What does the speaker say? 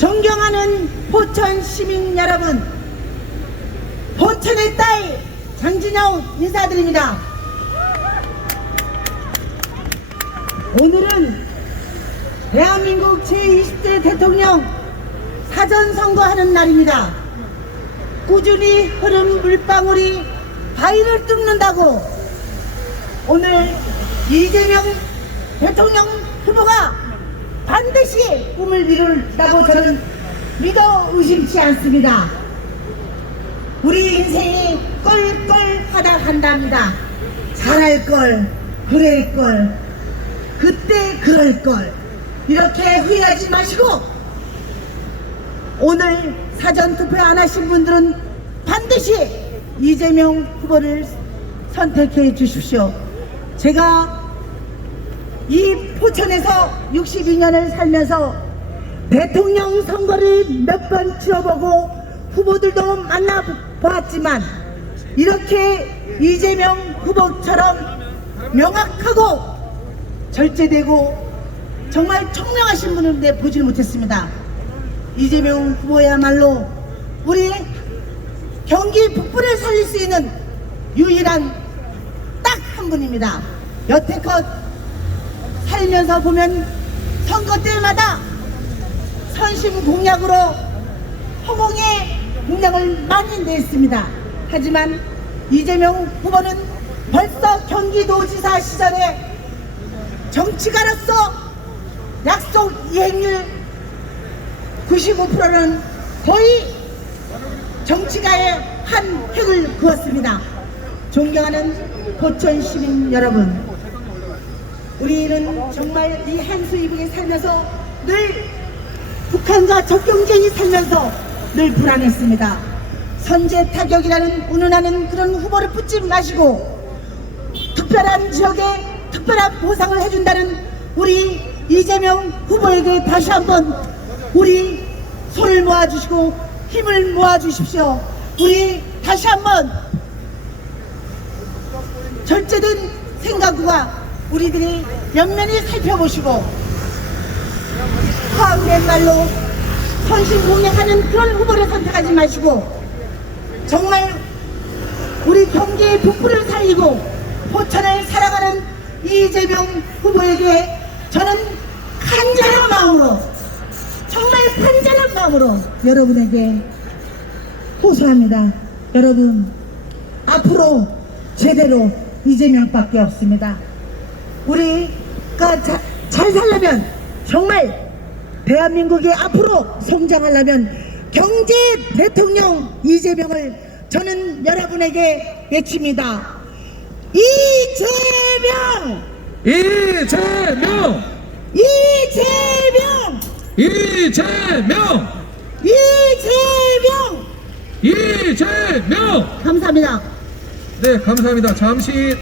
존경하는 포천 시민 여러분, 포천의 딸 장진영 인사드립니다. 오늘은 대한민국 제20대 대통령 사전선거하는 날입니다. 꾸준히 흐른 물방울이 바위를 뚫는다고 오늘 이재명 대통령 후보가 반드시 꿈을 이룬다고 저는 믿어 의심치 않습니다. 우리 인생이 껄껄하다 한답니다. 잘할 걸, 그럴 걸, 그때 그럴 걸. 이렇게 후회하지 마시고 오늘 사전 투표 안 하신 분들은 반드시 이재명 후보를 선택해 주십시오. 제가 이 포천에서 62년을 살면서 대통령 선거를 몇 번 치러보고 후보들도 만나보았지만 이렇게 이재명 후보처럼 명확하고 절제되고 정말 청명하신 내 보지를 못했습니다. 이재명 후보야말로 우리 경기 북부를 살릴 수 있는 유일한 딱 한 분입니다. 여태껏 살면서 보면 선거 때마다 선심 공약으로 허공에 공약을 많이 냈습니다. 하지만 이재명 후보는 벌써 경기도지사 시절에 정치가로서 약속 이행률 95%는 거의 정치가의 한 획을 그었습니다. 존경하는 포천 시민 여러분, 우리는 정말 이 한수 이북에 살면서 늘 북한과 적경쟁이 살면서 늘 불안했습니다. 선제 타격이라는 운운하는 그런 후보를 붙지 마시고 특별한 지역에 특별한 보상을 해준다는 우리 이재명 후보에게 다시 한번 우리 손을 모아주시고 힘을 모아주십시오. 우리 다시 한번 절제된 생각과 우리들이 면면히 살펴보시고 화학의 말로 선심 공략하는 그런 후보를 선택하지 마시고 정말 우리 경기의 북부를 살리고 포천을 살아가는 이재명 후보에게 저는 간절한 마음으로 정말 간절한 마음으로 여러분에게 호소합니다. 여러분 앞으로 제대로 이재명밖에 없습니다. 우리가 자, 잘 살려면 정말 대한민국이 앞으로 성장하려면 경제 대통령 이재명을 저는 여러분에게 외칩니다. 이재명! 이재명! 이재명! 이재명! 이재명! 이재명! 감사합니다. 네, 감사합니다. 잠시